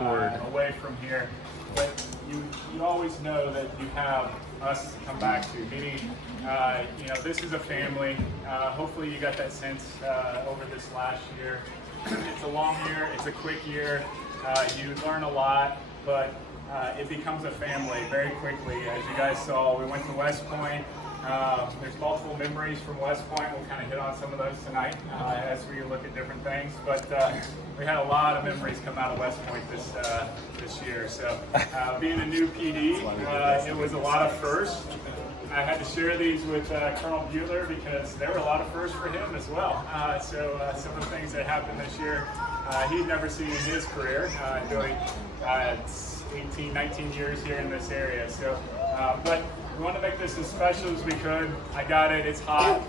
away from here. But you always know that you have us to come back to. Meaning, this is a family. Hopefully you got that sense over this last year. It's a long year, it's a quick year. You learn a lot, but it becomes a family very quickly. As you guys saw, we went to West Point. There's multiple memories from West Point. We'll kind of hit on some of those tonight as we look at different things. But we had a lot of memories come out of West Point this year. So being a new PD, it was a lot of firsts. I had to share these with Colonel Bueller because there were a lot of firsts for him as well. So some of the things that happened this year, he'd never seen in his career, doing 18, 19 years here in this area. So, but we want to make this as special as we could. I got it, it's hot.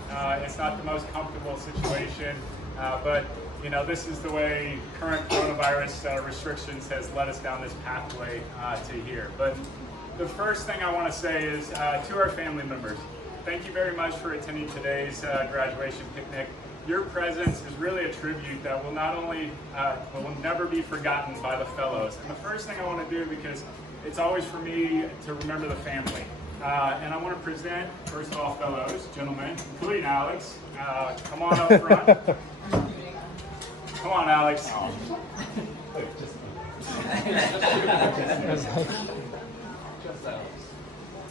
It's not the most comfortable situation, but this is the way current coronavirus restrictions has led us down this pathway to here. But the first thing I want to say is to our family members, thank you very much for attending today's graduation picnic. Your presence is really a tribute that will not only will never be forgotten by the fellows. And the first thing I want to do, because it's always for me to remember the family, and I want to present, first of all, fellows, gentlemen, including Alex. Come on up front. Come on, Alex.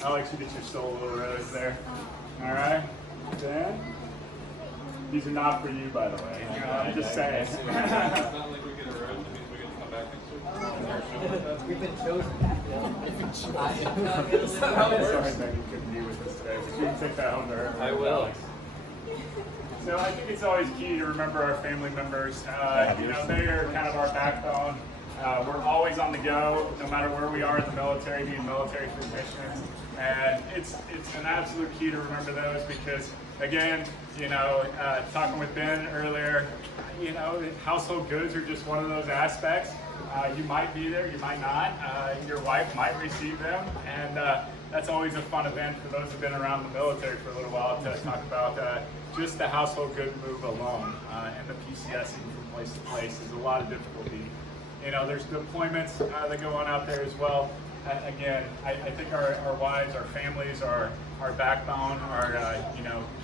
Alex, you get your solo rose there. All right. Dan? These are not for you, by the way. I'm just saying. It's not like we get a rose, it means we get to come back next week. We've been chosen. Sorry that you couldn't be with us today, but you can take that home to her. I will. So I think it's always key to remember our family members. They are kind of our backbone. We're always on the go, no matter where we are in the military, being military physicians. And it's an absolute key to remember those because, again, talking with Ben earlier, household goods are just one of those aspects. You might be there, you might not. Your wife might receive them, and that's always a fun event for those who've been around the military for a little while to talk about just the household good move alone and the PCSing from place to place is a lot of difficulty. There's deployments that go on out there as well. Again, I think our wives, our families, our backbone, our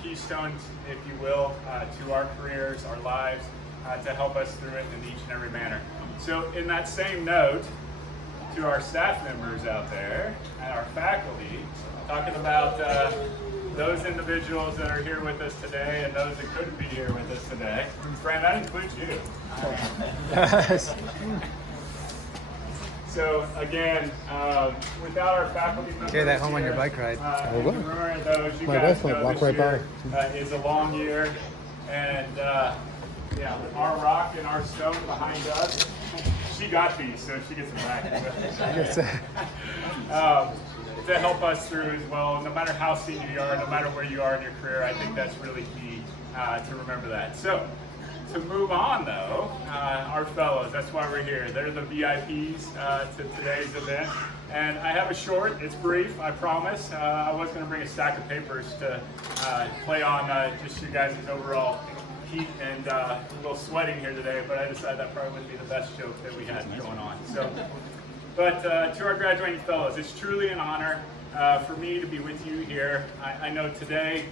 keystones, if you will, to our careers, our lives, to help us through it in each and every manner. So in that same note, to our staff members out there and our faculty, talking about those individuals that are here with us today and those that couldn't be here with us today. Fran, that includes you. So again, without our faculty members, carry that home on your bike ride. Remember those, you guys know this year is a long year, and our rock and our stone behind us. She got these, so she gets them back. To help us through as well, no matter how senior you are, no matter where you are in your career, I think that's really key to remember that. So, to move on though, our fellows, that's why we're here. They're the VIPs to today's event. And I have a short, it's brief, I promise. I was going to bring a stack of papers to play on just you guys' overall heat and a little sweating here today, but I decided that probably wouldn't be the best joke that we had going on. So, but to our graduating fellows, it's truly an honor for me to be with you here. I know today,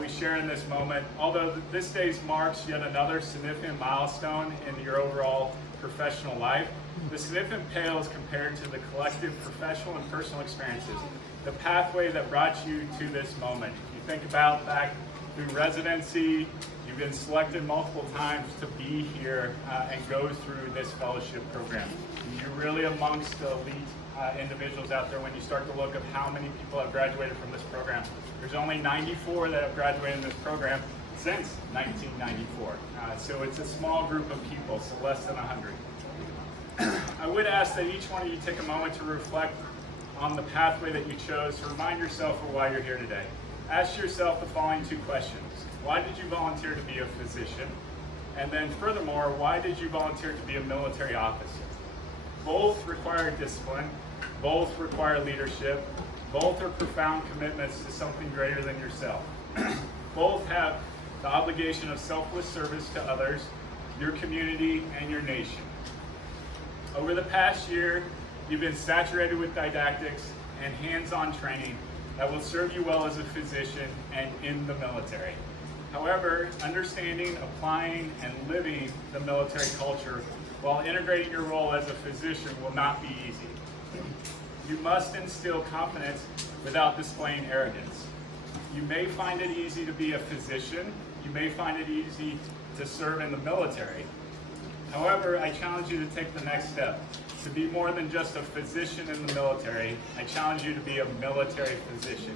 we share in this moment, although this day marks yet another significant milestone in your overall professional life, the significant pales compared to the collective professional and personal experiences, the pathway that brought you to this moment. If you think about back through residency, you've been selected multiple times to be here and go through this fellowship program. You're really amongst the elite individuals out there when you start to look at how many people have graduated from this program. There's only 94 that have graduated in this program since 1994. So it's a small group of people, so less than 100. I would ask that each one of you take a moment to reflect on the pathway that you chose, to remind yourself of why you're here today. Ask yourself the following two questions. Why did you volunteer to be a physician? And then furthermore, why did you volunteer to be a military officer? Both require discipline, both require leadership, both are profound commitments to something greater than yourself. Both have the obligation of selfless service to others, your community, and your nation. Over the past year, you've been saturated with didactics and hands-on training that will serve you well as a physician and in the military. However, understanding, applying, and living the military culture while integrating your role as a physician will not be easy. You must instill confidence without displaying arrogance. You may find it easy to be a physician. You may find it easy to serve in the military. However, I challenge you to take the next step. To be more than just a physician in the military, I challenge you to be a military physician.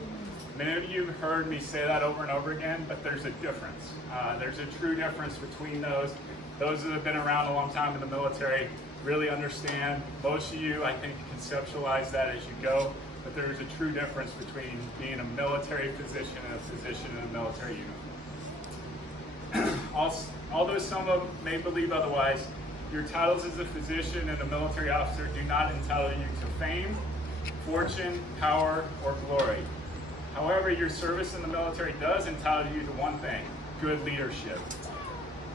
Many of you have heard me say that over and over again, but there's a difference. There's a true difference between those. Those that have been around a long time in the military really understand. Most of you, I think, conceptualize that as you go, but there is a true difference between being a military physician and a physician in a military uniform. Although some of may believe otherwise, your titles as a physician and a military officer do not entitle you to fame, fortune, power, or glory. However, your service in the military does entitle you to one thing: good leadership.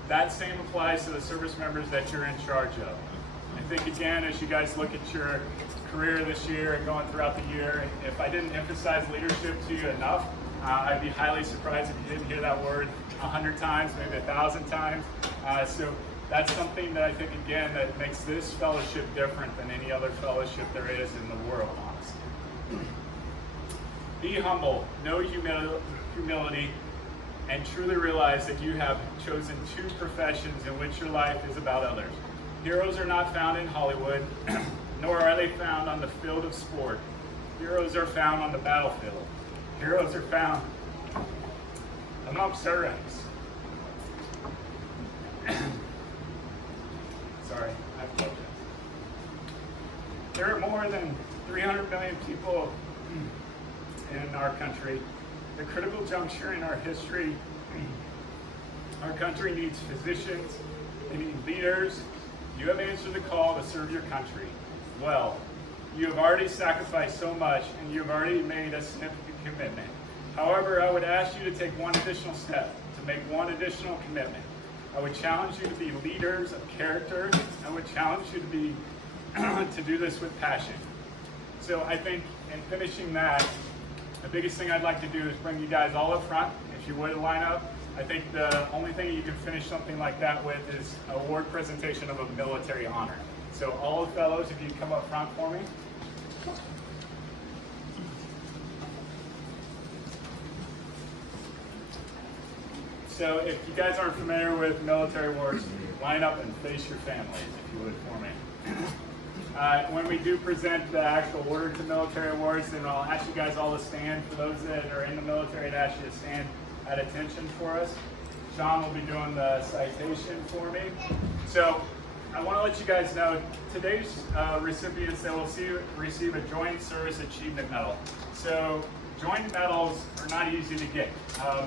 That same applies to the service members that you're in charge of. I think, again, as you guys look at your career this year and going throughout the year, if I didn't emphasize leadership to you enough, I'd be highly surprised if you didn't hear that word 100 times, maybe 1,000 times. So that's something that I think, again, that makes this fellowship different than any other fellowship there is in the world, honestly. Be humble, know humility, and truly realize that you have chosen two professions in which your life is about others. Heroes are not found in Hollywood, nor are they found on the field of sport. Heroes are found on the battlefield. Heroes are found amongst our ranks. Sorry, I apologize. There are more than 300 million people in our country. The critical juncture in our history, our country needs physicians, they need leaders. You have answered the call to serve your country well. You have already sacrificed so much, and you have already made a significant commitment. However, I would ask you to take one additional step, to make one additional commitment. I would challenge you to be leaders of character. I would challenge you to be to do this with passion. So I think in finishing that, the biggest thing I'd like to do is bring you guys all up front. If you would line up, I think the only thing you can finish something like that with is an award presentation of a military honor. So all the fellows, if you come up front for me. So if you guys aren't familiar with military awards, line up and face your families, if you would, for me. When we do present the actual order to military awards, then I'll ask you guys all to stand. For those that are in the military, I'd ask you to stand at attention for us. Sean will be doing the citation for me. So I want to let you guys know, today's recipients, they will receive a Joint Service Achievement Medal. So joint medals are not easy to get.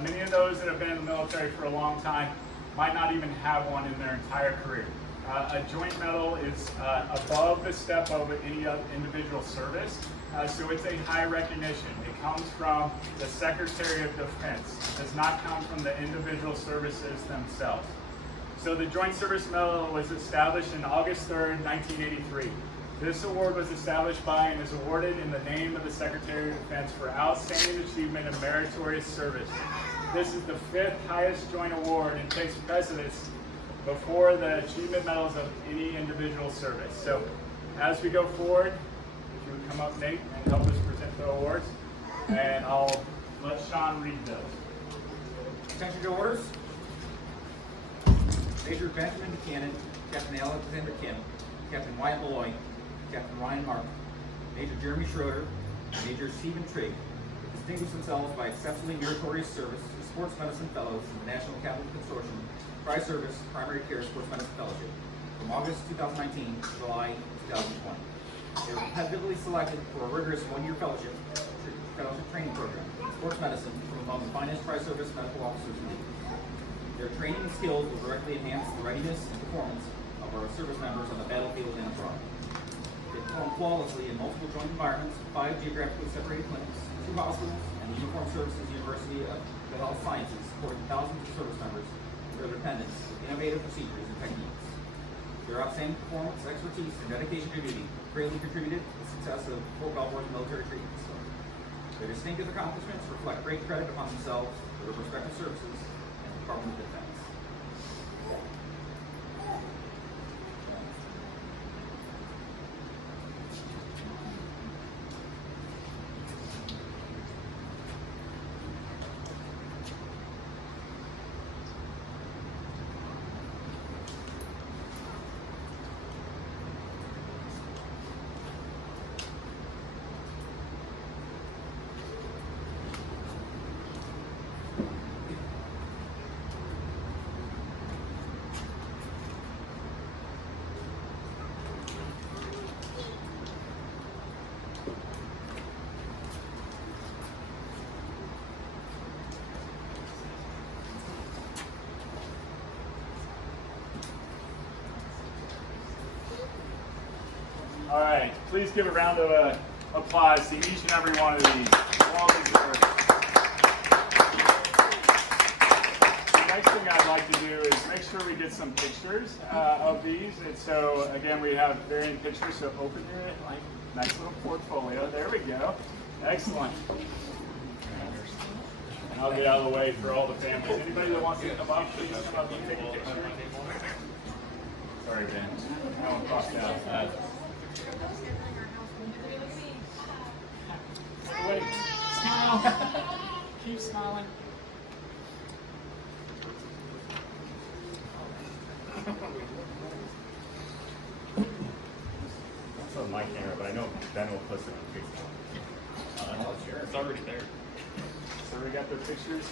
Many of those that have been in the military for a long time might not even have one in their entire career. A joint medal is above the step of any individual service, so it's a high recognition. It comes from the Secretary of Defense. It does not come from the individual services themselves. So the Joint Service Medal was established in August 3rd, 1983. This award was established by and is awarded in the name of the Secretary of Defense for outstanding achievement and meritorious service. This is the 5th highest joint award and takes precedence before the achievement medals of any individual service. So as we go forward, if you would come up, Nate, and help us present the awards, and I'll let Sean read those. Attention to orders. Major Benjamin Buchanan, Captain Alexander Kim, Captain Wyatt Malloy, Captain Ryan Mark, Major Jeremy Schroeder, and Major Stephen Trigg distinguished themselves by exceptionally meritorious service as sports medicine fellows in the National Capital Consortium Tri-Service Primary Care Sports Medicine Fellowship from August 2019 to July 2020. They were competitively selected for a rigorous one-year fellowship training program in sports medicine from among the finest Tri-Service medical officers in the league. Their training and skills will directly enhance the readiness and performance of our service members on the battlefield and abroad. They perform flawlessly in multiple joint environments, 5 geographically separated clinics, 2 hospitals, and the Uniformed Services University of Health Sciences, supporting thousands of service members and their dependents with innovative procedures and techniques. Their outstanding performance, expertise, and dedication to duty greatly contributed to the success of Fort Bellemore's military treatment facility. Their distinctive accomplishments reflect great credit upon themselves for their respective services and the Department of Defense. All right, please give a round of applause to each and every one of these. All deserved. The next thing I'd like to do is make sure we get some pictures of these. And so again, we have varying pictures. So open your nice little portfolio. There we go. Excellent. And I'll get out of the way for all the families. Anybody that wants to come up, please come up and take a picture. Sorry, Ben. I won't cross out. Wait, smile. Keep smiling. That's on my camera, but I know Ben will post it on Facebook. Sure, it's already there. So we got the pictures.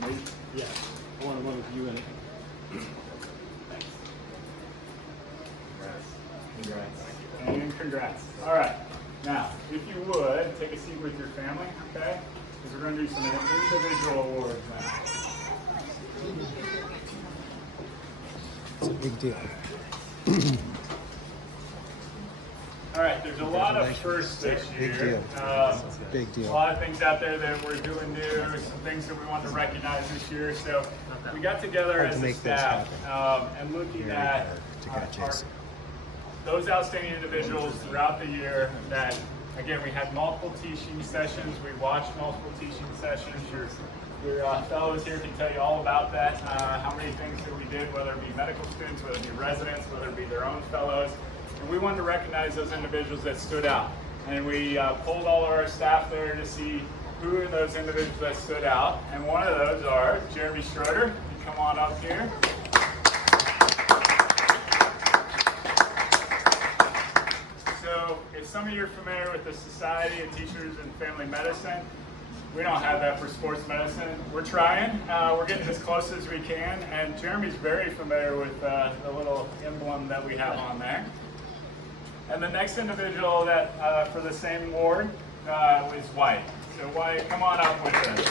Maybe? Yeah, one with you in it. Thanks. Congrats. And congrats. All right. Now, if you would, take a seat with your family, okay? Because we're going to do some individual awards now. It's a big deal. All right, there's a lot of firsts this Big year. deal. Big A deal. lot of things out there that we're doing new, some things that we want to recognize this year. So we got together Hard as to a make this staff happen. and looking Very at hard to catch Jason. those outstanding individuals throughout the year that, again, we had multiple teaching sessions. We watched multiple teaching sessions. Your fellows here can tell you all about that, how many things that we did, whether it be medical students, whether it be residents, whether it be their own fellows. And we wanted to recognize those individuals that stood out. And we pulled all of our staff there to see who are those individuals that stood out. And one of those are Jeremy Schroeder. You come on up here. So if some of you are familiar with the Society of Teachers in Family Medicine, we don't have that for sports medicine. We're trying. We're getting as close as we can. And Jeremy's very familiar with the little emblem that we have on there. And the next individual that for the same award was Wyatt. So Wyatt, come on up with us.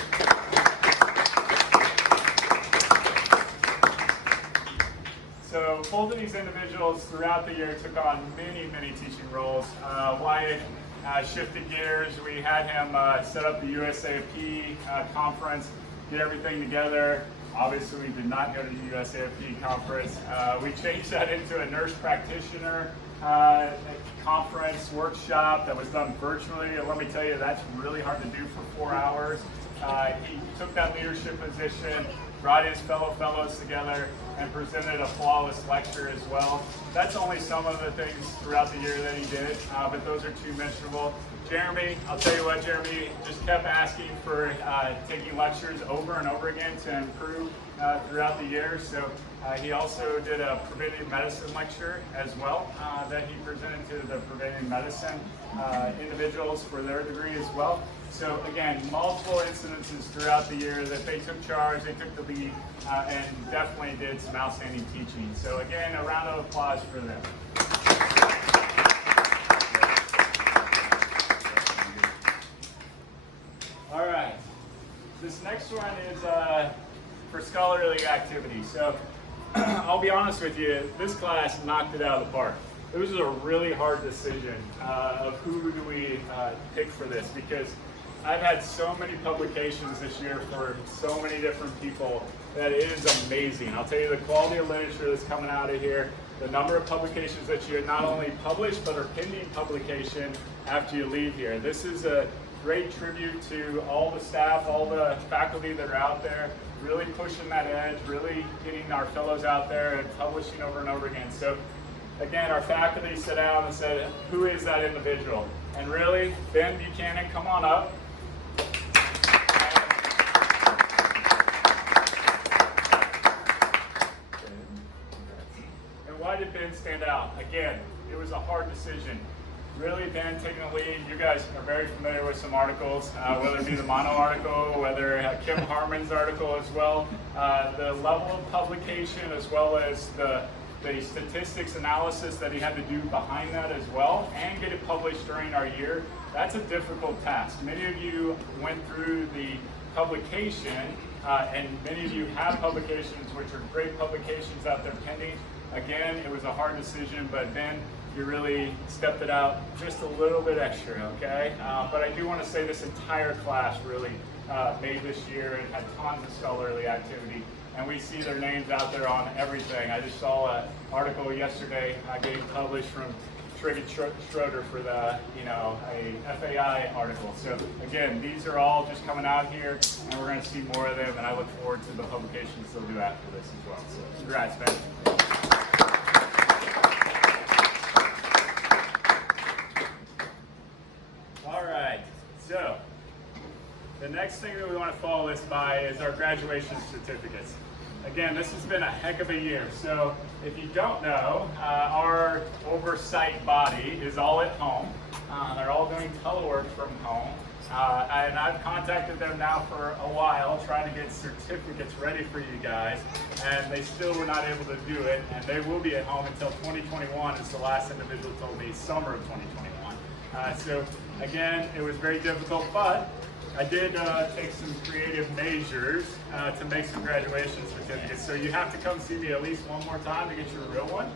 So both of these individuals throughout the year took on many, many teaching roles. Wyatt shifted gears. We had him set up the USAFP conference, get everything together. Obviously, we did not go to the USAFP conference. We changed that into a nurse practitioner conference workshop that was done virtually. And let me tell you, that's really hard to do for 4 hours. He took that leadership position, brought his fellows together, and presented a flawless lecture as well. That's only some of the things throughout the year that he did, but those are two mentionable. Jeremy, I'll tell you what, Jeremy just kept asking for taking lectures over and over again to improve throughout the year. So he also did a preventive medicine lecture as well that he presented to the preventive medicine individuals for their degree as well. So again, multiple incidences throughout the year that they took charge, they took the lead, and definitely did some outstanding teaching. So again, a round of applause for them. All right, this next one is for scholarly activity. So I'll be honest with you, this class knocked it out of the park. It was a really hard decision of who do we pick for this, because I've had so many publications this year for so many different people that it is amazing. I'll tell you the quality of literature that's coming out of here, the number of publications that you not only published but are pending publication after you leave here. This is a great tribute to all the staff, all the faculty that are out there, really pushing that edge, really getting our fellows out there and publishing over and over again. So again, our faculty sat down and said, who is that individual? And really, Ben Buchanan, come on up. And why did Ben stand out? Again, it was a hard decision. Really, Ben taking the lead. You guys are very familiar with some articles, whether it be the Mono article, whether Kim Harmon's article as well. The level of publication as well as the statistics analysis that he had to do behind that as well, and get it published during our year, that's a difficult task. Many of you went through the publication, and many of you have publications, which are great publications out there pending. Again, it was a hard decision, but Ben, you really stepped it out just a little bit extra, okay? But I do want to say this entire class really made this year and had tons of scholarly activity. And we see their names out there on everything. I just saw an article yesterday getting published from Trigger Schroeder for the, a FAI article. So again, these are all just coming out here, and we're going to see more of them. And I look forward to the publications they'll do after this as well. So congrats, man. All right. So the next thing that we want to follow this by is our graduation certificates. Again, this has been a heck of a year. So if you don't know, our oversight body is all at home. They're all doing telework from home. And I've contacted them now for a while, trying to get certificates ready for you guys. And they still were not able to do it. And they will be at home until 2021, as the last individual told me, summer of 2021. So again, it was very difficult, but I did take some creative measures to make some graduation certificates. So you have to come see me at least one more time to get your real one.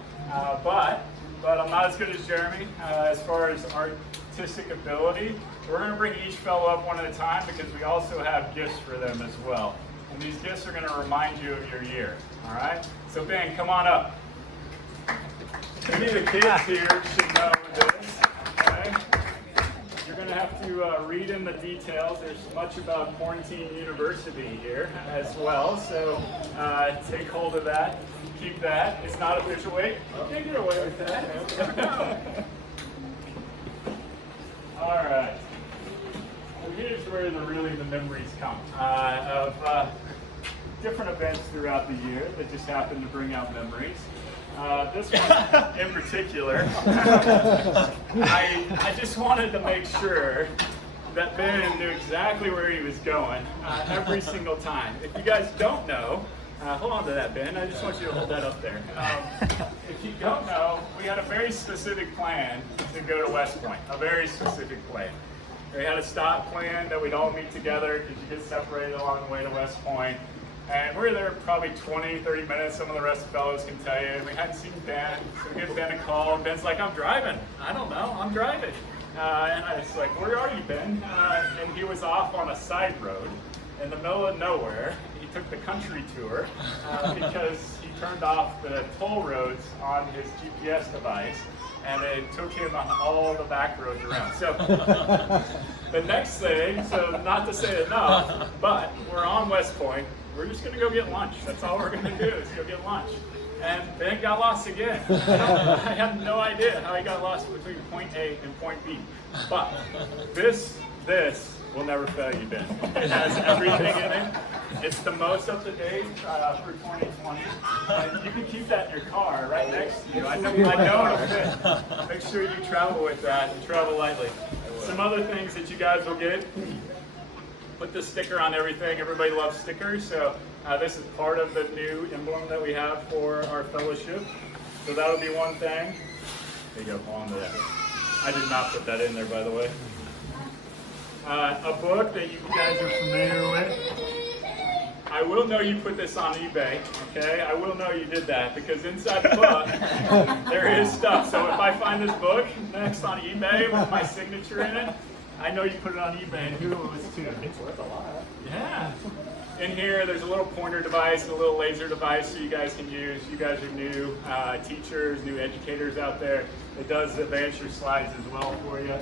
But I'm not as good as Jeremy as far as artistic ability. We're going to bring each fellow up one at a time because we also have gifts for them as well. And these gifts are going to remind you of your year. All right? So Ben, come on up. Maybe the kids here should know this. Okay? You're going to have to read in the details. There's much about Quarantine University here as well. So take hold of that. Keep that. It's not official. Wait, you can't get away with that. All right. So here's where the memories come of different events throughout the year that just happen to bring out memories. This one in particular, I just wanted to make sure that Ben knew exactly where he was going every single time. If you guys don't know, hold on to that, Ben. I just want you to hold that up there. If you don't know, we had a very specific plan to go to West Point, a very specific plan. We had a stop plan that we'd all meet together because you get separated along the way to West Point. And we were there probably 20, 30 minutes. Some of the rest of the fellows can tell you. And we hadn't seen Ben, so we give Ben a call. And Ben's like, I'm driving. I don't know, I'm driving. And I was like, where are you, Ben? And he was off on a side road in the middle of nowhere. He took the country tour because he turned off the toll roads on his GPS device. And it took him on all the back roads around. So the next thing, so not to say enough, but we're on West Point. We're just gonna go get lunch. That's all we're gonna do is go get lunch. And Ben got lost again. I have no idea how he got lost between point A and point B. But this will never fail you, Ben. It has everything in it. It's the most up to date for 2020. And you can keep that in your car right next to you. I know it'll fit. Make sure you travel with that and travel lightly. Some other things that you guys will get. Put the sticker on everything. Everybody loves stickers, so this is part of the new emblem that we have for our fellowship. So that'll be one thing. There you go, hold on to that. I did not put that in there, by the way. A book that you guys are familiar with. I will know you put this on eBay, okay? I will know you did that because inside the book, there is stuff. So if I find this book next on eBay with my signature in it, I know you put it on eBay, and who was too. It's worth a lot. Yeah. In here, there's a little pointer device, a little laser device so you guys can use. You guys are new teachers, new educators out there. It does advance your slides as well for you.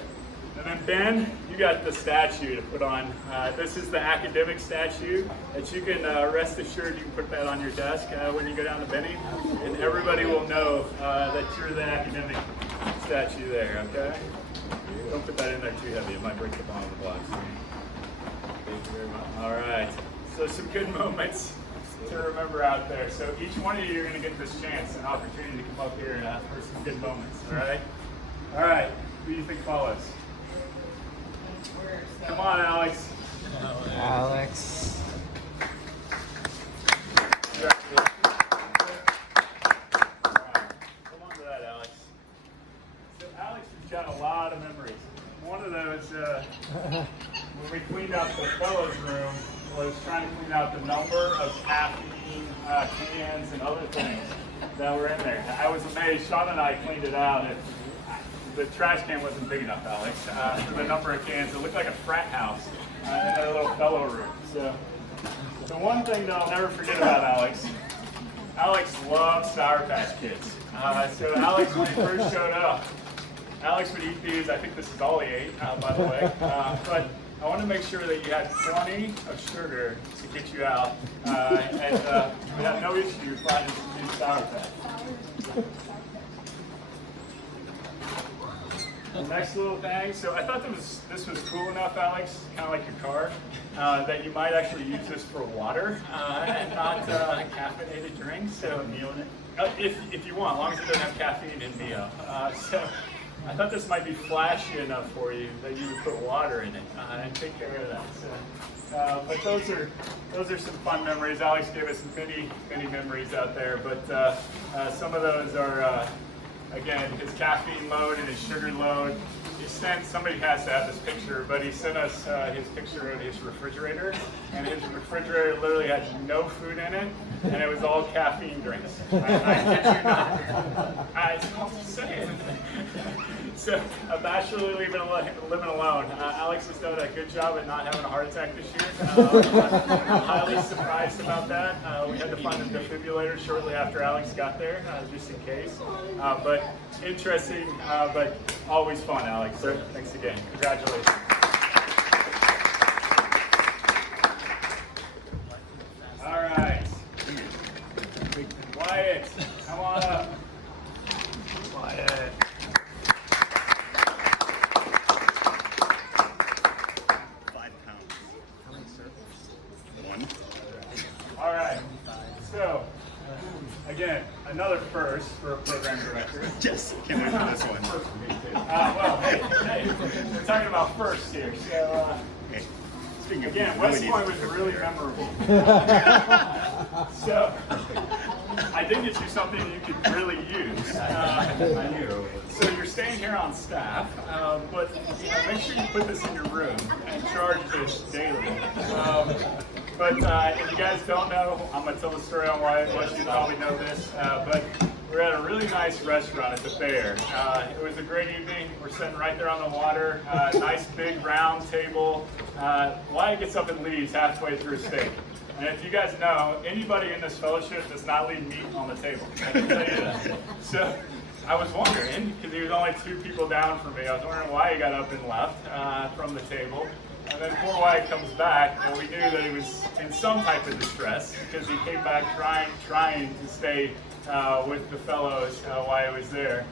And then Ben, you got the statue to put on. This is the academic statue that you can rest assured you can put that on your desk when you go down to Benny, and everybody will know that you're the academic statue there, okay? Don't put that in there too heavy, it might break the bottom of the box. Thank you very much. All right, so some good moments to remember out there. So each one of you are going to get this chance, an opportunity to come up here for some good moments, all right? All right, who do you think follows? Come on, Alex. Alex. Come on to that, Alex. So Alex has got a lot of memories. One of those, when we cleaned out the fellows' room, was trying to clean out the number of caffeine cans and other things that were in there. I was amazed. Sean and I cleaned it out. And the trash can wasn't big enough, Alex, for the number of cans. It looked like a frat house in our little fellow room. So the one thing that I'll never forget about Alex loves Sour Patch Kids. So Alex, when he first showed up, Alex would eat these. I think this is all he ate, by the way. But I want to make sure that you had plenty of sugar to get you out, and we have no issue finding some new Sour Patch. The next little thing, so I thought this was cool enough, Alex, kind of like your car, that you might actually use this for water and not caffeinated drinks. So if you want, as long as it doesn't have caffeine in Neo. So I thought this might be flashy enough for you that you would put water in it and take care of that. So, but those are some fun memories. Alex gave us many memories out there, but some of those are. Again, his caffeine load and his sugar load. He sent, somebody has to have this picture, but he sent us his picture of his refrigerator, and his refrigerator literally had no food in it, and it was all caffeine drinks. I kid you not. I'm saying. So, bachelor living alone. Alex has done a good job at not having a heart attack this year. I'm highly surprised about that. We had to find a defibrillator shortly after Alex got there, just in case. But interesting, but always fun, Alex. So thanks again. Congratulations. All right. Wyatt, come on up. Wyatt. All right, so again, another first for a program director. Yes, can't wait for this one. First for me too. Well, hey, we're talking about first here. So Okay. Speaking of again, really West need Point to was prepare. really memorable. So I did get you something you could really use. So you're staying here on staff, but make sure you put this in your room and charge this daily. But if you guys don't know, I'm going to tell the story on why most of you probably know this, but we're at a really nice restaurant at the fair. It was a great evening. We're sitting right there on the water, nice big round table. Wyatt gets up and leaves halfway through steak. And if you guys know, anybody in this fellowship does not leave meat on the table. I can tell you that. So I was wondering, because there was only 2 people down from me, I was wondering why he got up and left from the table. And then poor Wyatt comes back, and we knew that he was in some type of distress because he came back trying to stay with the fellows while he was there.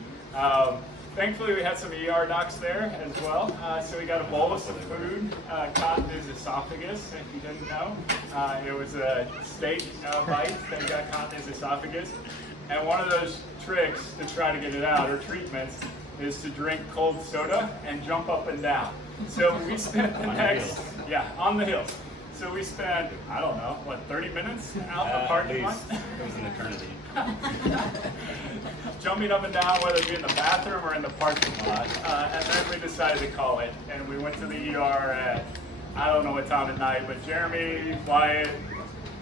Thankfully, we had some ER docs there as well. So we got a bolus of food, caught in his esophagus, if you didn't know. It was a steak bite that got caught in his esophagus. And one of those tricks to try to get it out, or treatments, is to drink cold soda and jump up and down. So we spent the next, on the hill. So we spent, I don't know, 30 minutes out in the parking lot? It was an eternity. Jumping up and down, whether it be in the bathroom or in the parking lot. And then we decided to call it. And we went to the ER at, I don't know what time at night, but Jeremy, Wyatt,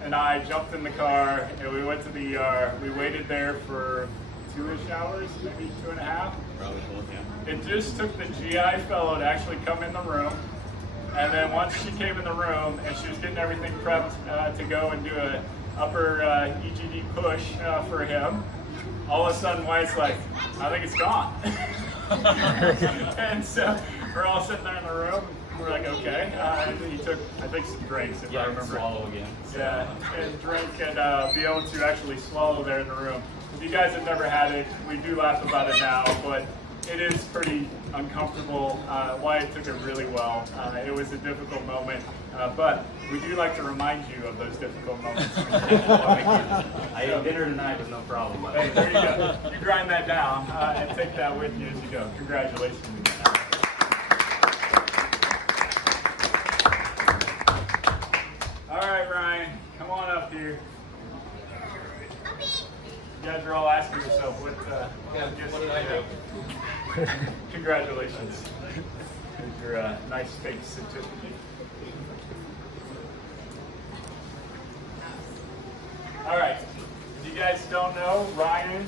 and I jumped in the car and we went to the ER. We waited there for 2-ish hours, maybe 2.5. Probably both, yeah. It just took the GI fellow to actually come in the room. And then once she came in the room and she was getting everything prepped to go and do a upper EGD push for him, all of a sudden Wyatt's like, I think it's gone. And so we're all sitting there in the room. We're like, okay. And he took, I think, some drinks, if I remember. Swallow again. Yeah, and drink and be able to actually swallow there in the room. If you guys have never had it, we do laugh about it now, but it is pretty uncomfortable. Wyatt took it really well. It was a difficult moment, but we do like to remind you of those difficult moments. I ate dinner tonight with no problem. But Hey, there you go. You grind that down and take that with you as you go. Congratulations again. All right, Ryan, come on up here. You guys are all asking yourself what did I do? Congratulations. Here's your nice fake certificate. All right. If you guys don't know, Ryan,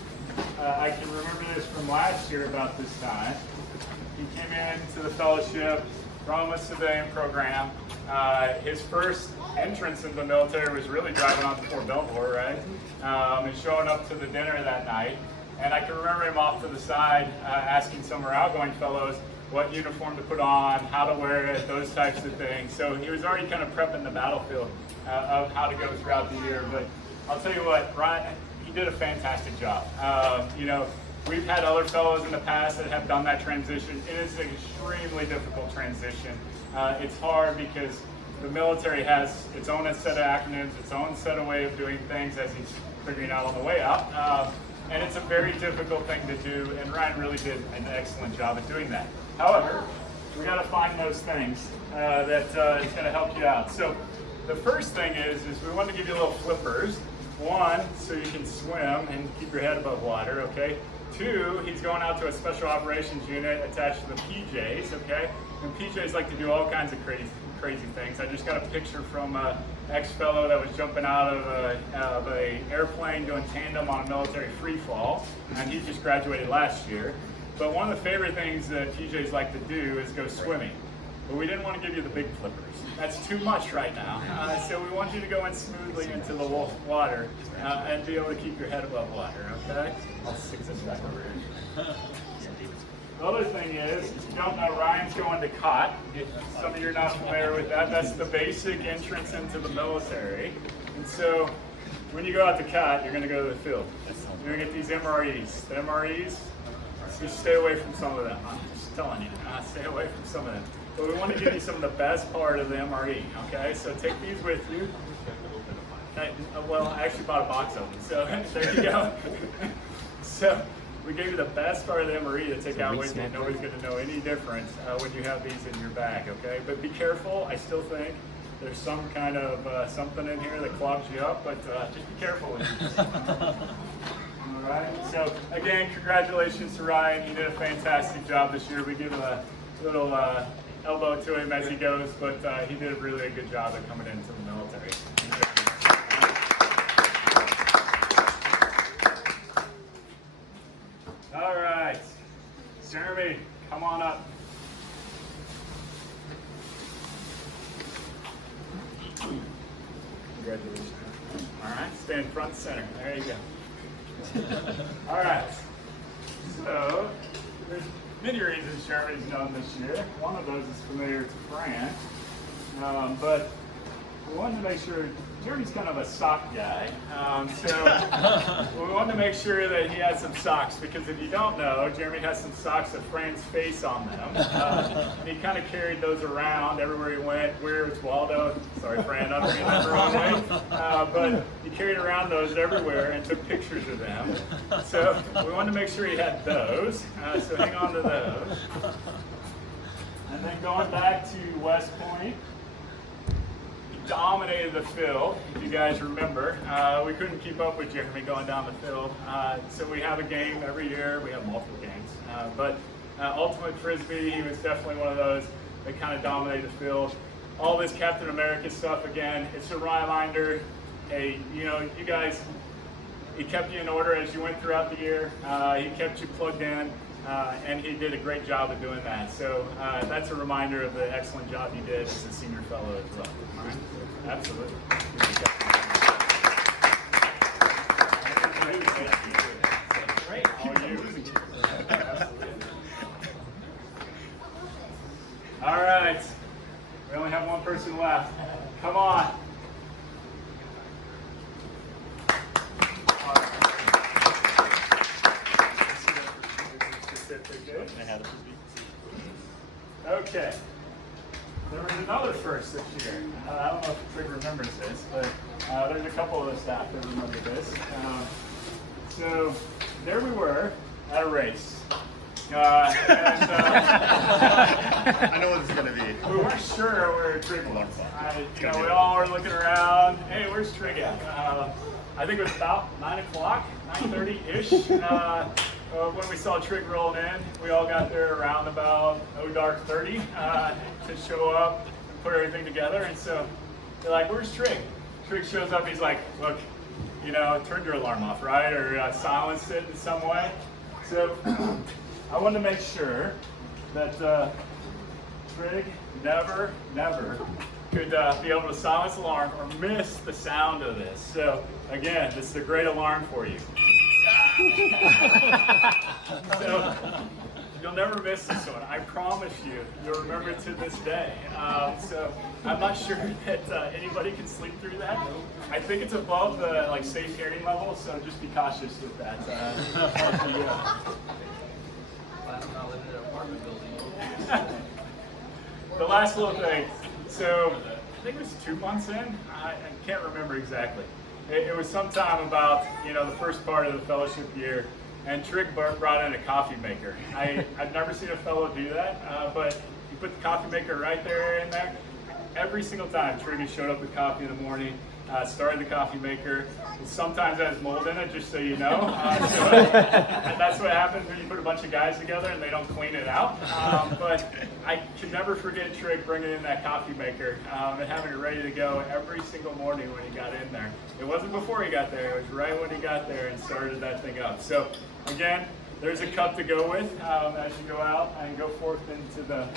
I can remember this from last year about this time. He came into the fellowship from a civilian program. His first entrance in the military was really driving on Fort Belvoir, right? And showing up to the dinner that night. And I can remember him off to the side asking some of our outgoing fellows what uniform to put on, how to wear it, those types of things. So he was already kind of prepping the battlefield of how to go throughout the year. But I'll tell you what, Ryan, he did a fantastic job. You know, we've had other fellows in the past that have done that transition. It is an extremely difficult transition. It's hard because the military has its own set of acronyms, its own set of way of doing things as he's figuring out on the way out. And it's a very difficult thing to do, and Ryan really did an excellent job at doing that. However, we got to find those things that is going to help you out. So the first thing is we want to give you little flippers. One, so you can swim and keep your head above water, okay? Two, he's going out to a special operations unit attached to the PJs, okay? And PJs like to do all kinds of crazy things. I just got a picture from an ex-fellow that was jumping out of a airplane doing tandem on a military free fall, and he just graduated last year. But one of the favorite things that PJs like to do is go swimming. But we didn't want to give you the big flippers. That's too much right now. So we want you to go in smoothly into the water and be able to keep your head above water, okay? I'll stick this back over here. The other thing is, if you don't know, Ryan's going to COT. If some of you are not familiar with that, that's the basic entrance into the military. And so when you go out to COT, you're going to go to the field. You're going to get these MREs. The MREs, just stay away from some of them. I'm just telling you, stay away from some of them. But we want to give you some of the best part of the MRE, okay? So take these with you. Well, I actually bought a box of them, so there you go. So we gave you the best part of the MRE to take out with you. Nobody's going to know any difference when you have these in your bag, okay? But be careful. I still think there's some kind of something in here that clogs you up, but just be careful with these. All right. So again, congratulations to Ryan. He did a fantastic job this year. We give him a little elbow to him as he goes, but he did a really good job at coming into the military. All right, Jeremy, come on up. Congratulations. All right, stand front and center. There you go. All right, so there's many reasons Jeremy's known this year. One of those is familiar to Fran, but we wanted to make sure Jeremy's kind of a sock guy, so we wanted to make sure that he had some socks, because if you don't know, Jeremy has some socks with Fran's face on them. And he kind of carried those around everywhere he went. Where was Waldo? Sorry, Fran, I'm getting that the wrong way. But he carried around those everywhere and took pictures of them. So we wanted to make sure he had those. So hang on to those. And then going back to West Point, dominated the field, if you guys remember. We couldn't keep up with Jeremy going down the field. So we have a game every year. We have multiple games. But Ultimate Frisbee, he was definitely one of those that kind of dominated the field. All this Captain America stuff, again, it's a reminder. Hey, you know, you guys, he kept you in order as you went throughout the year. He kept you plugged in. and he did a great job of doing that. So that's a reminder of the excellent job he did as a senior fellow as well. All right? Absolutely. Great. All you. All right. We only have one person left. Come on. Okay. There was another first this year. I don't know if Trig remembers this, but there's a couple of the staff that remember this. So there we were at a race. I know what it's going to be. We weren't sure where Trig was. We all were looking around. Hey, where's Trig at? I think it was about 9 o'clock, 9:30-ish. When we saw Trig rolling in, we all got there around about dark 30 to show up and put everything together. And so they're like, "Where's Trig?" Trig shows up. He's like, "Look, turn your alarm off, right? Or silence it in some way." So I wanted to make sure that Trig never could be able to silence the alarm or miss the sound of this. So again, this is a great alarm for you. So you'll never miss this one. I promise you, you'll remember it to this day. So I'm not sure that anybody can sleep through that. I think it's above the safe hearing level, so just be cautious with that. The last little thing. So I think it was 2 months in. I can't remember exactly. It was sometime about the first part of the fellowship year, and Trig brought in a coffee maker. I've never seen a fellow do that, but you put the coffee maker right there in there. Every single time Trig has showed up with coffee in the morning, started the coffee maker. It sometimes has mold in it, just so you know. And that's what happens when you put a bunch of guys together and they don't clean it out. But I can never forget Trig bringing in that coffee maker and having it ready to go every single morning when he got in there. It wasn't before he got there, it was right when he got there and started that thing up. So again, there's a cup to go with as you go out and go forth into the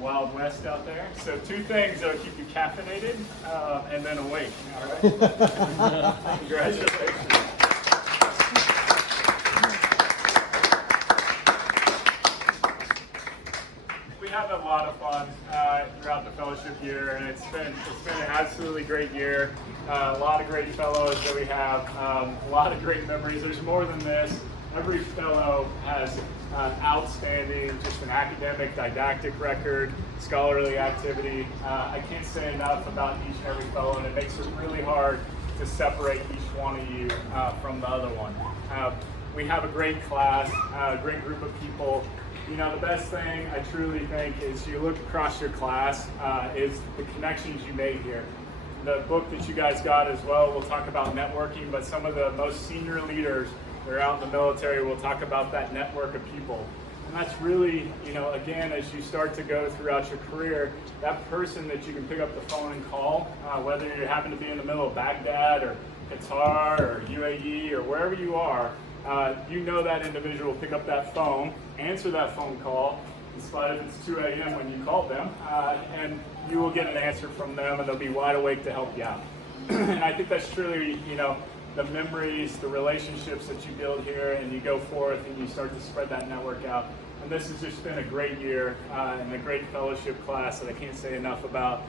Wild West out there. So 2 things that'll keep you caffeinated and then awake. All right. Congratulations. We have a lot of fun throughout the fellowship year, and it's been an absolutely great year. A lot of great fellows that we have. A lot of great memories. There's more than this. Every fellow has outstanding, just an academic, didactic record, scholarly activity. I can't say enough about each and every fellow, and it makes it really hard to separate each one of you from the other one. We have a great class, a great group of people. The best thing I truly think is you look across your class is the connections you made here. The book that you guys got as well, we'll talk about networking, but some of the most senior leaders that are out in the military will talk about that network of people. And that's really, again, as you start to go throughout your career, that person that you can pick up the phone and call, whether you happen to be in the middle of Baghdad or Qatar or UAE or wherever you are, that individual will pick up that phone, answer that phone call, in spite of it's 2 a.m. when you called them, and you will get an answer from them, and they'll be wide awake to help you out. And I think that's truly, the memories, the relationships that you build here, and you go forth and you start to spread that network out. And this has just been a great year and a great fellowship class that I can't say enough about.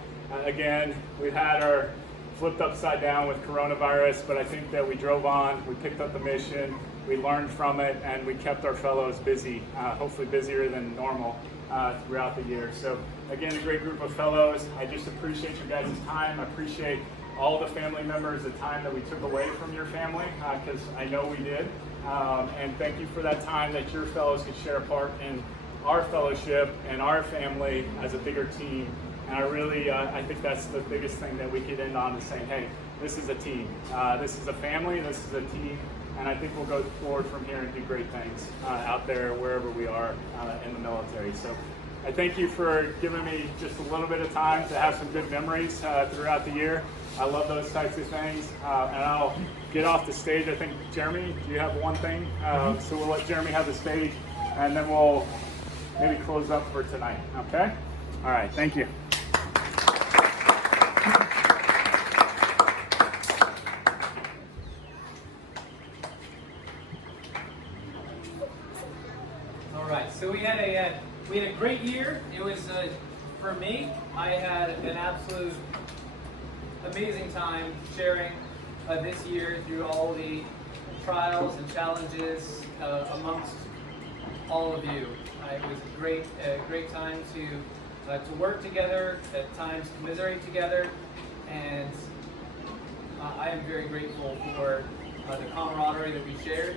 Again, we've had our flipped upside down with coronavirus, but I think that we drove on, we picked up the mission, we learned from it, and we kept our fellows busy, hopefully busier than normal throughout the year. So again, a great group of fellows. I just appreciate your guys' time. I appreciate all the family members, the time that we took away from your family, because I know we did. And thank you for that time that your fellows could share a part in our fellowship and our family as a bigger team. And I really, I think that's the biggest thing that we could end on, is saying, hey, this is a team. This is a family, this is a team. And I think we'll go forward from here and do great things out there, wherever we are in the military. So I thank you for giving me just a little bit of time to have some good memories throughout the year. I love those types of things. And I'll get off the stage. I think, Jeremy, do you have one thing? So we'll let Jeremy have the stage, and then we'll maybe close up for tonight, okay? All right, thank you. All right, so we had a great year. It was for me. I had an absolute amazing time sharing this year through all the trials and challenges amongst all of you. It was a great time to work together, at times commiserate together, and I am very grateful for the camaraderie that we shared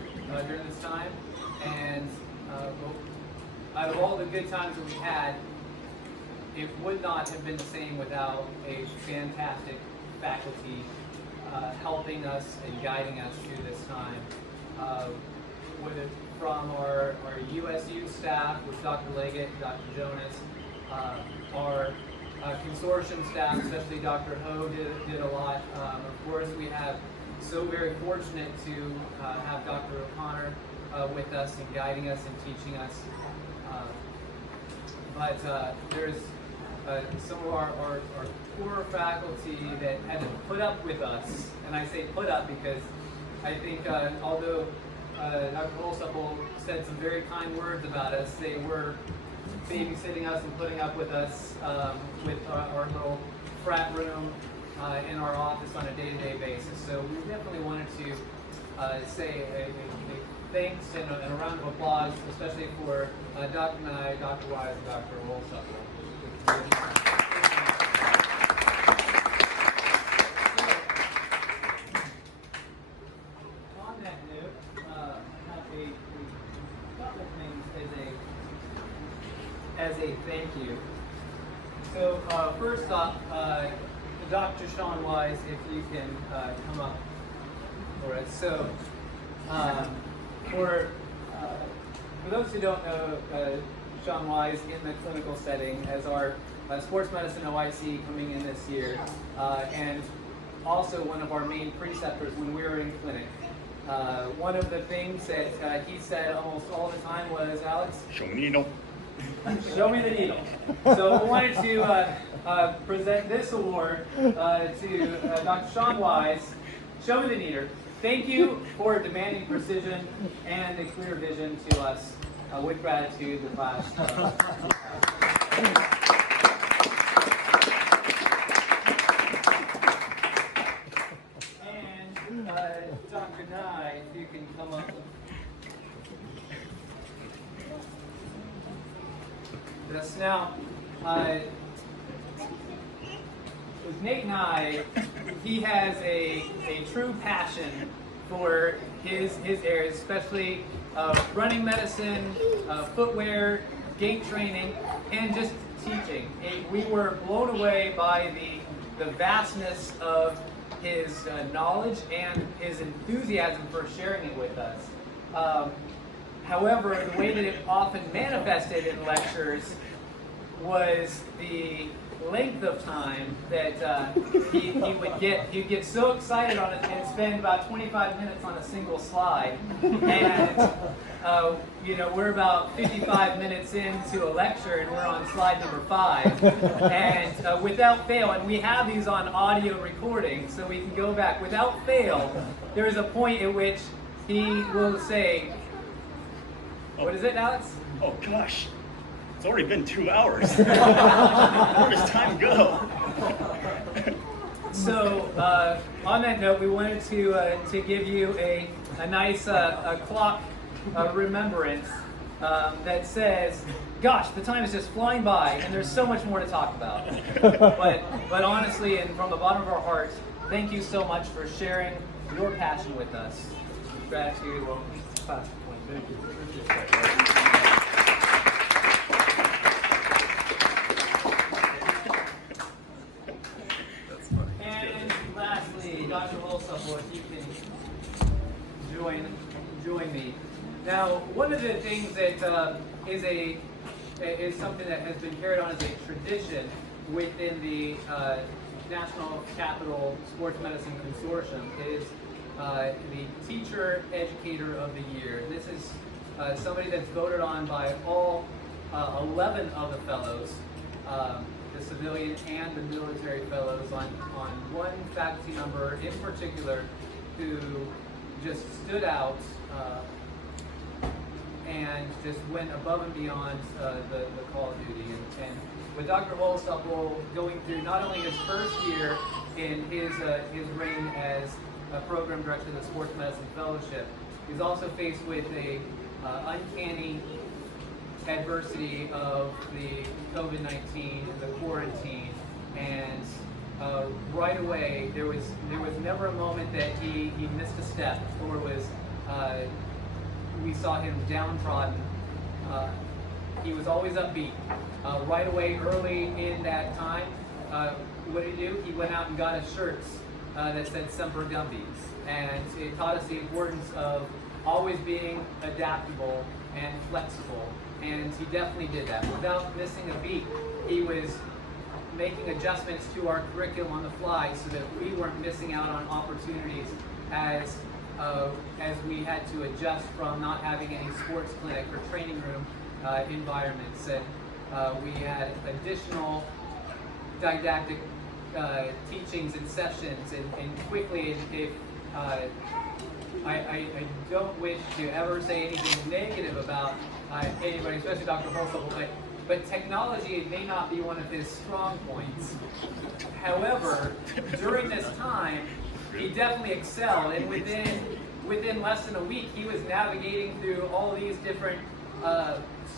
during this time. And out of all the good times that we had, it would not have been the same without a fantastic faculty helping us and guiding us through this time. Whether from our USU staff with Dr. Leggett, Dr. Jonas, our consortium staff, especially Dr. Ho did a lot. Of course, we have so very fortunate to have Dr. O'Connor with us and guiding us and teaching us. But there's some of our core faculty that had to put up with us, and I say put up because I think although Dr. Holsupple said some very kind words about us, they were babysitting us and putting up with us with our little frat room in our office on a day-to-day basis. So we definitely wanted to say a thanks and a round of applause, especially for Dr. Nye, Dr. Wise, and Dr. Holsupple. As a thank you. So first off, Dr. Sean Wise, if you can come up for us. So for those who don't know, Sean Wise in the clinical setting as our sports medicine OIC coming in this year, and also one of our main preceptors when we were in clinic. One of the things that he said almost all the time was, Alex, Show me the needle. Show me the needle. So we wanted to present this award to Dr. Sean Wise. Show me the needle. Thank you for demanding precision and a clear vision to us. With gratitude, the class. And Dr. Nye, if you can come up. Yes, now, with Nate Nye, he has a true passion for his areas, especially running medicine, footwear, gait training, and just teaching. We were blown away by the vastness of his knowledge and his enthusiasm for sharing it with us. However, the way that it often manifested in lectures was the length of time that he would get. He'd get so excited on it and spend about 25 minutes on a single slide. And we're about 55 minutes into a lecture and we're on slide number 5. And without fail, and we have these on audio recording, so we can go back. Without fail, there is a point at which he will say, what is it, Alex? Oh gosh, it's already been 2 hours. Where does time go? So on that note, we wanted to give you a nice clock remembrance that says, gosh, the time is just flying by and there's so much more to talk about. But honestly, and from the bottom of our hearts, thank you so much for sharing your passion with us. Gratitude. Well, class. Thank you. And lastly, Dr. Holsupple, if you can join me. Now, one of the things that is a is something that has been carried on as a tradition within the National Capital Sports Medicine Consortium. It is the Teacher Educator of the Year. This is somebody that's voted on by all 11 of the fellows, the civilian and the military fellows, on one faculty member in particular who just stood out and just went above and beyond the call of duty. And with Dr. Holstapel going through not only his first year in his reign as a program director of the Sports Medicine Fellowship, he's also faced with a uncanny adversity of the COVID-19, the quarantine, and right away there was never a moment that he missed a step or was we saw him downtrodden. He was always upbeat. Right away, early in that time, what did he do? He went out and got us shirts that said Semper Gumby, and it taught us the importance of always being adaptable and flexible. And he definitely did that. Without missing a beat, he was making adjustments to our curriculum on the fly so that we weren't missing out on opportunities as we had to adjust from not having any sports clinic or training room environments. And we had additional didactic teachings and sessions, and quickly, if I don't wish to ever say anything negative about anybody, especially Dr. Holstapel, but technology may not be one of his strong points. However, during this time, he definitely excelled, and within less than a week, he was navigating through all these different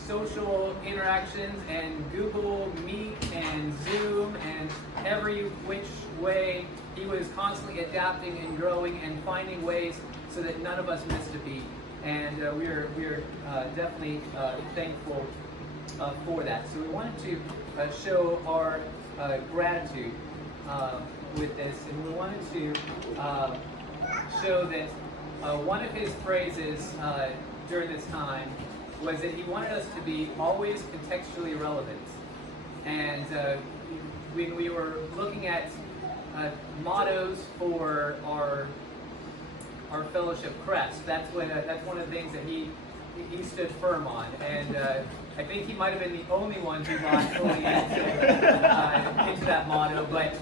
social interactions and Google Meet and Zoom and every which way. He was constantly adapting and growing and finding ways so that none of us missed a beat. And we are definitely thankful for that. So we wanted to show our gratitude with this, and we wanted to show that one of his phrases during this time was that he wanted us to be always contextually relevant. And when we were looking at mottos for our fellowship crest, that's one of the things that he stood firm on. And I think he might have been the only one who got fully into that motto, but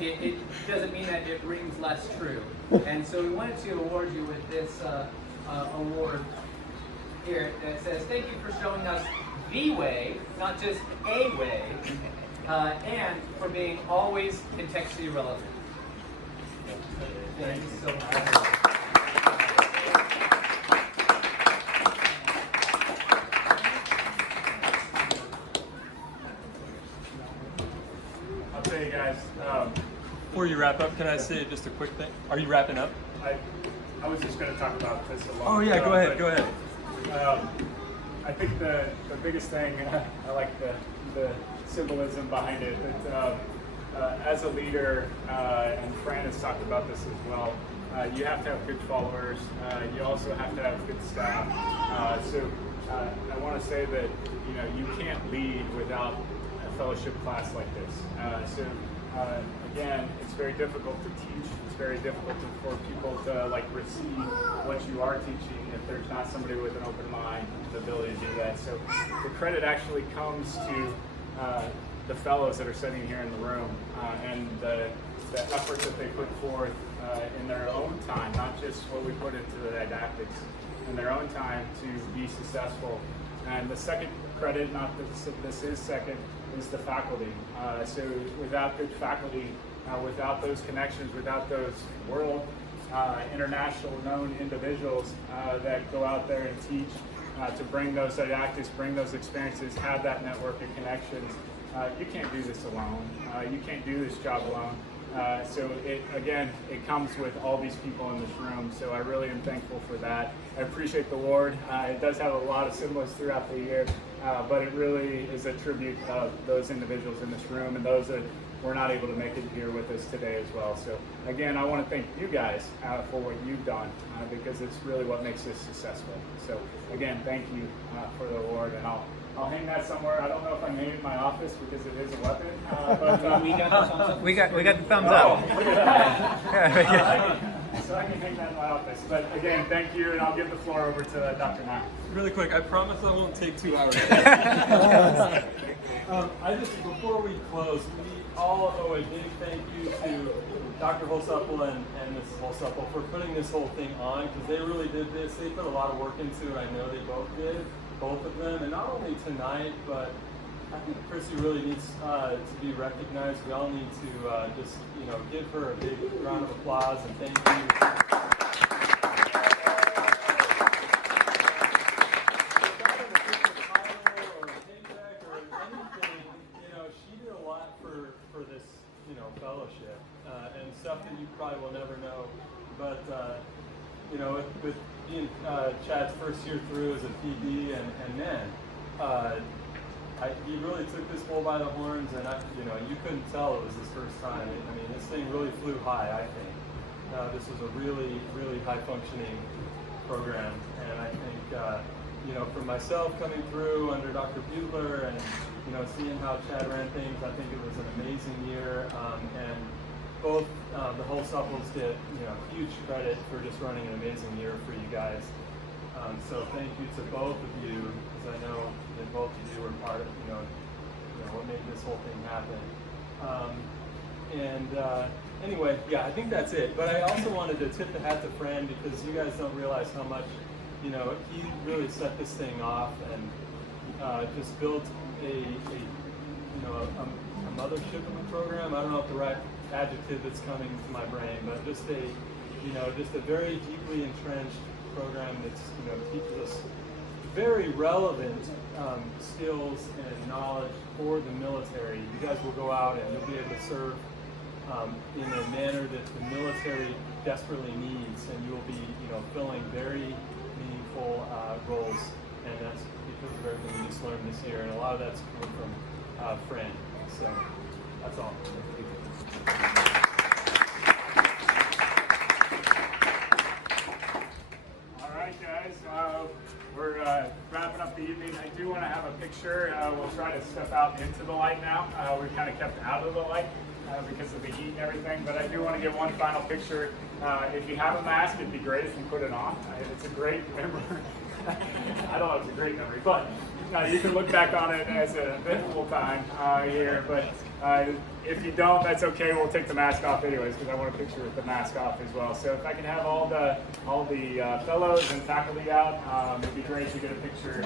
it doesn't mean that it rings less true. And so we wanted to award you with this award here that says, thank you for showing us the way, not just a way, and for being always contextually relevant. Thank you so much. I'll tell you guys, Before you wrap up, can I say just a quick thing? Are you wrapping up? I was just going to talk about this a lot. Oh yeah, go ahead. Go ahead. I think the biggest thing, I like the symbolism behind it. As a leader, and Fran has talked about this as well, you have to have good followers. You also have to have good staff. I want to say that you can't lead without a fellowship class like this. Again, it's very difficult to teach. It's very difficult for people to receive what you are teaching if there's not somebody with an open mind, the ability to do that. So the credit actually comes to the fellows that are sitting here in the room and the effort that they put forth in their own time, not just what we put into the didactics, in their own time to be successful. And the second credit, not that this is second, is the faculty. So without good faculty, without those connections, without those world international known individuals that go out there and teach, to bring those didactics, bring those experiences, have that network of connections, you can't do this alone. You can't do this job alone. So it comes with all these people in this room. So I really am thankful for that. I appreciate the award. It does have a lot of symbols throughout the year, but it really is a tribute of those individuals in this room and those that were not able to make it here with us today as well. So again, I want to thank you guys for what you've done because it's really what makes this successful. So again, thank you for the award, and I'll I'll hang that somewhere. I don't know if I made it in my office because it is a weapon. But We got the thumbs up. We got the thumbs oh, up. look at that. So I can hang that in my office. But again, thank you, and I'll give the floor over to Dr. Mack. Really quick, I promise I won't take 2 hours. Before we close, we all owe a big thank you to Dr. Holsupple and Mrs. Holsupple for putting this whole thing on, because they really did this. They put a lot of work into it. I know they both did, both of them, and not only tonight, but I think Chrissy really needs to be recognized. We all need to just, give her a big round of applause and thank you. For this, fellowship and stuff that you probably will never know. But with being Chad's first year through as a PD and then he really took this bull by the horns, and you couldn't tell it was his first time. I mean, this thing really flew high. I think this was a really, really high functioning program, and I think for myself coming through under Dr. Butler and seeing how Chad ran things, I think it was an amazing year, and both the Holsupples get huge credit for just running an amazing year for you guys. So thank you to both of you, because I know that both of you were part of what made this whole thing happen. Anyway, yeah, I think that's it. But I also wanted to tip the hat to Fran, because you guys don't realize how much he really set this thing off and just built a mothership of a program. I don't know if the right adjective that's coming to my brain, but just a very deeply entrenched program that's teaches us very relevant skills and knowledge for the military. You guys will go out and you'll be able to serve in a manner that the military desperately needs, and you will be filling very meaningful roles, and that's because of everything we just learned this year, and a lot of that's coming from Fran. So that's all. All right, guys, we're wrapping up the evening. I do want to have a picture. We'll try to step out into the light now. We've kind of kept out of the light because of the heat and everything, but I do want to get one final picture. If you have a mask, it'd be great if you put it on. It's a great memory. I don't know if it's a great memory, but you can look back on it as an eventful time here. But if you don't, that's okay. We'll take the mask off anyways, because I want a picture with the mask off as well. So if I can have all the fellows and faculty out, it'd be great to get a picture.